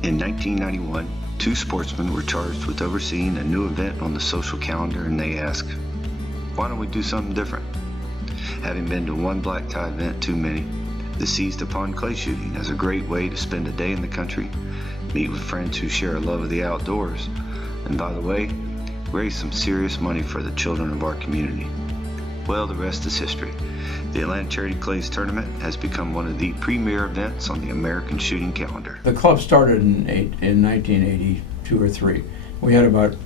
In 1991, two sportsmen were charged with overseeing a new event on the social calendar, and they asked, why don't we do something different? Having been to one black tie event too many, they seized upon clay shooting as a great way to spend a day in the country, meet with friends who share a love of the outdoors, and by the way, raise some serious money for the children of our community. Well, the rest is history. The Atlanta Charity Clays Tournament has become one of the premier events on the American shooting calendar. The club started in 1982 or 3. We had about,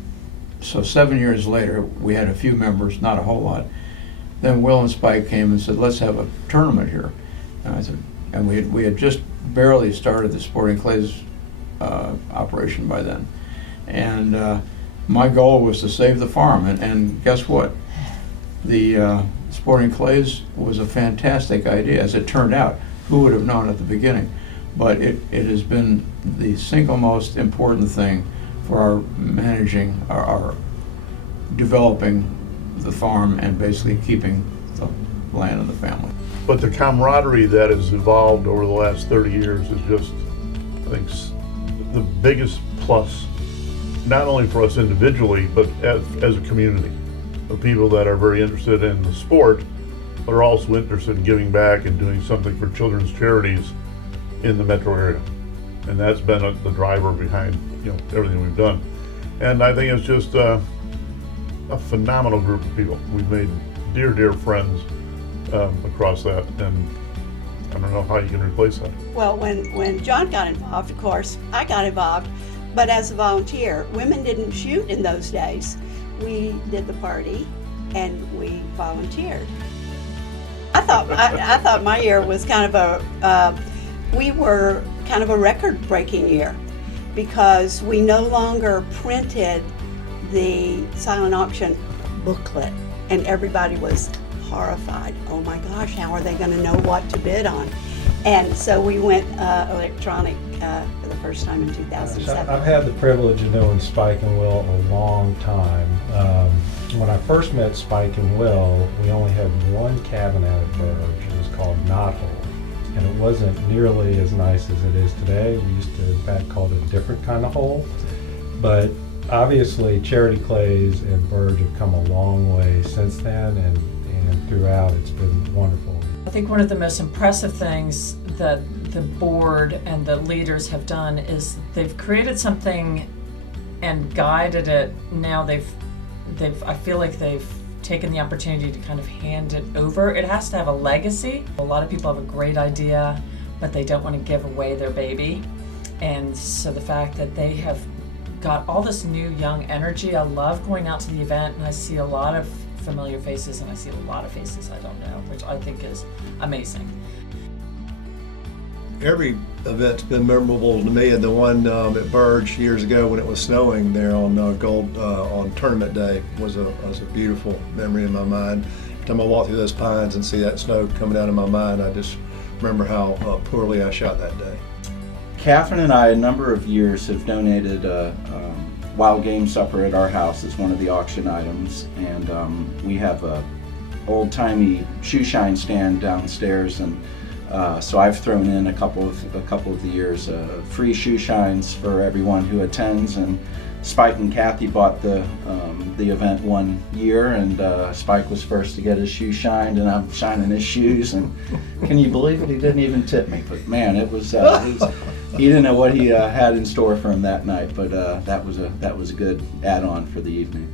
7 years later, we had a few members, not a whole lot. Then Will and Spike came and said, let's have a tournament here. And I said, and we had just barely started the Sporting Clays operation by then. And my goal was to save the farm, and guess what? The Sporting Clays was a fantastic idea, as it turned out. Who would have known at the beginning? But it has been the single most important thing for our managing, our developing the farm and basically keeping the land in the family. But the camaraderie that has evolved over the last 30 years is just, I think, the biggest plus, not only for us individually, but as a community. The people that are very interested in the sport, but are also interested in giving back and doing something for children's charities in the metro area. And that's been the driver behind everything we've done. And I think it's just a phenomenal group of people. We've made dear friends across that, and I don't know how you can replace that. Well, when John got involved, of course, I got involved, but as a volunteer. Women didn't shoot in those days. We did the party and we volunteered. I thought my year was kind of we were kind of a record-breaking year because we no longer printed the silent auction booklet, and everybody was horrified. Oh my gosh, how are they going to know what to bid on? And so we went electronic for the first time in 2007. I've had the privilege of knowing Spike and Will a long time. When I first met Spike and Will, we only had one cabin out at Burge. It was called Knothole, and it wasn't nearly as nice as it is today. We used to, in fact, call it a different kind of hole. But obviously, Charity Clays and Burge have come a long way since then, and throughout it's been wonderful. I think one of the most impressive things that the board and the leaders have done is they've created something and guided it. Now I feel like they've taken the opportunity to kind of hand it over. It has to have a legacy. A lot of people have a great idea, but they don't want to give away their baby. And so the fact that they have got all this new young energy, I love going out to the event and I see a lot of familiar faces and I see a lot of faces I don't know, which I think is amazing. Every event's been memorable to me, and the one at Burge years ago when it was snowing there on on tournament day was a beautiful memory in my mind. Every time I walk through those pines and see that snow coming out of my mind, I just remember how poorly I shot that day. Catherine and I, a number of years, have donated a wild game supper at our house as one of the auction items, and we have a old-timey shoe shine stand downstairs, and so I've thrown in a couple of the years free shoe shines for everyone who attends. And Spike and Kathy bought the event one year, and Spike was first to get his shoe shined, and I'm shining his shoes. And can you believe it? He didn't even tip me. But man, it was he didn't know what he had in store for him that night. But that was a good add-on for the evening.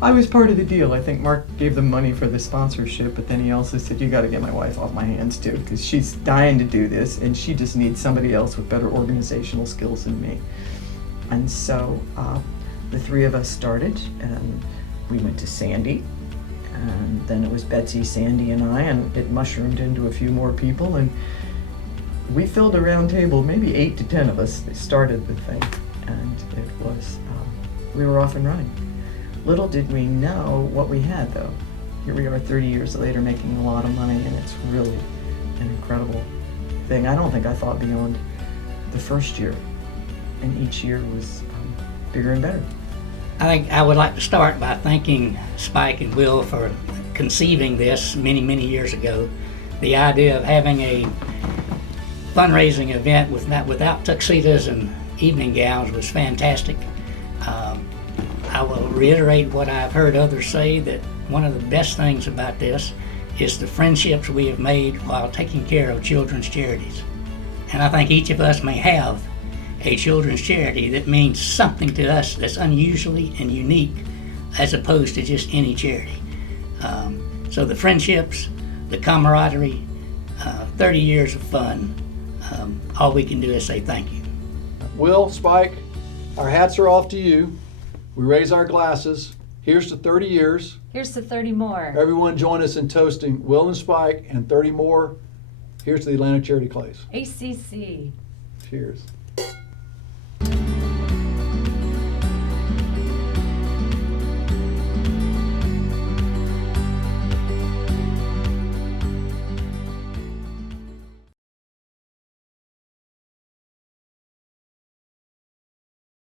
I was part of the deal. I think Mark gave them money for the sponsorship, but then he also said, you got to get my wife off my hands too, because she's dying to do this and she just needs somebody else with better organizational skills than me. And so the three of us started, and we went to Sandy, and then it was Betsy, Sandy, and I, and it mushroomed into a few more people, and we filled a round table, maybe 8 to 10 of us started the thing, and it was, we were off and running. Little did we know what we had, though. Here we are 30 years later making a lot of money, and it's really an incredible thing. I don't think I thought beyond the first year, and each year was bigger and better. I think I would like to start by thanking Spike and Will for conceiving this many years ago. The idea of having a fundraising event without tuxedos and evening gowns was fantastic. I will reiterate what I've heard others say, that one of the best things about this is the friendships we have made while taking care of children's charities. And I think each of us may have a children's charity that means something to us that's unusually and unique as opposed to just any charity. So the friendships, the camaraderie, 30 years of fun, all we can do is say thank you. Will, Spike, our hats are off to you. We raise our glasses. Here's to 30 years. Here's to 30 more. Everyone join us in toasting Will and Spike and 30 more. Here's to the Atlanta Charity Clays. ACC. Cheers.